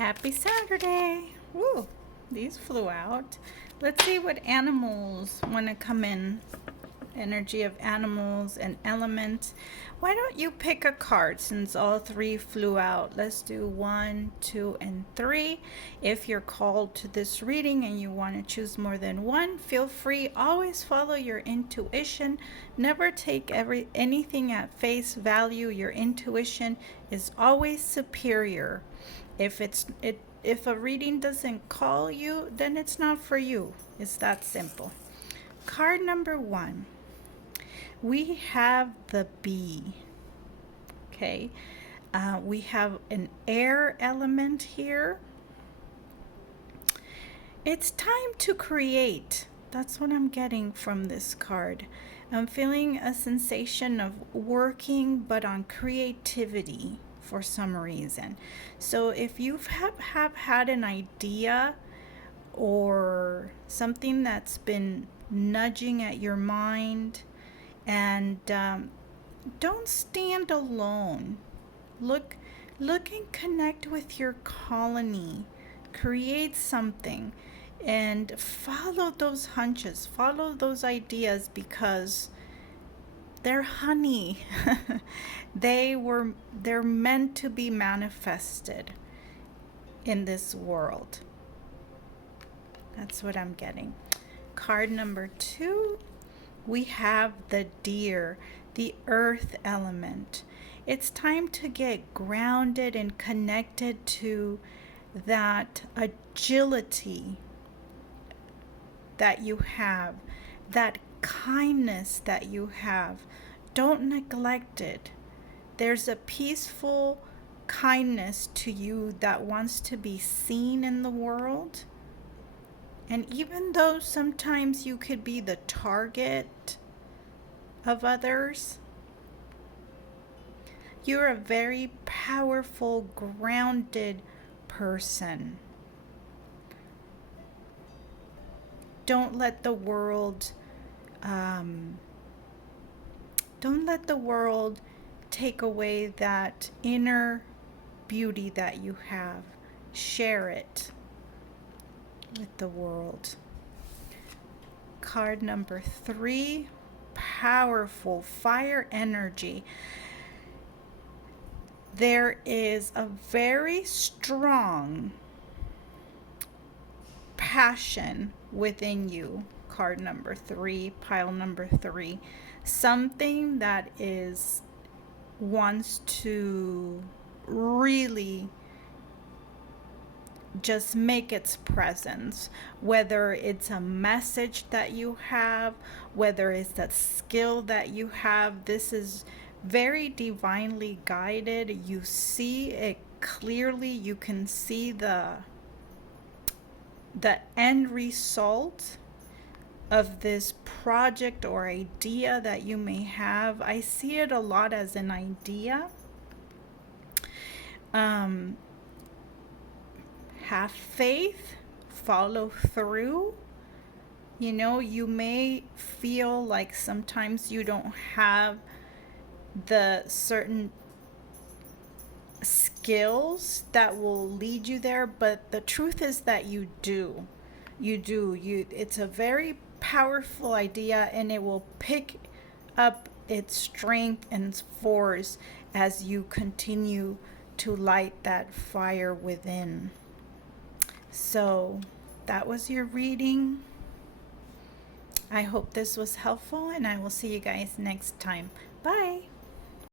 Happy Saturday. Woo, these flew out. Let's see what animals want to come in. Energy of animals and elements. Why don't you pick a card since all three flew out? Let's do 1, 2, and 3. If you're called to this reading and you want to choose more than one, feel free. Always follow your intuition. Never take anything at face value. Your intuition is always superior. If a reading doesn't call you, then it's not for you. It's that simple. Card number 1. We have the bee. Okay. We have an air element here. It's time to create. That's what I'm getting from this card. I'm feeling a sensation of working, but on creativity for some reason. So if you have had an idea or something that's been nudging at your mind, and don't stand alone. Look and connect with your colony. Create something and follow those hunches, follow those ideas, because they're honey. They're meant to be manifested in this world. That's what I'm getting. Card number 2, we have the deer, the earth element. It's time to get grounded and connected to that agility that you have, that kindness that you have. Don't neglect it. There's a peaceful kindness to you that wants to be seen in the world. And even though sometimes you could be the target of others, you're a very powerful, grounded person. Don't let the world take away that inner beauty that you have. Share it with the world. Card number 3, powerful fire energy. There is a very strong passion within you. Card number 3, pile number 3. Something that wants to really just make its presence, whether it's a message that you have, whether it's a skill that you have. This is very divinely guided. You see it clearly. You can see the end result of this project or idea that you may have. I see it a lot as an idea. Have faith, follow through. You know, you may feel like sometimes you don't have the certain skills that will lead you there, but the truth is that you do. It's a very powerful idea, and it will pick up its strength and force as you continue to light that fire within. So that was your reading. I hope this was helpful, and I will see you guys next time. Bye.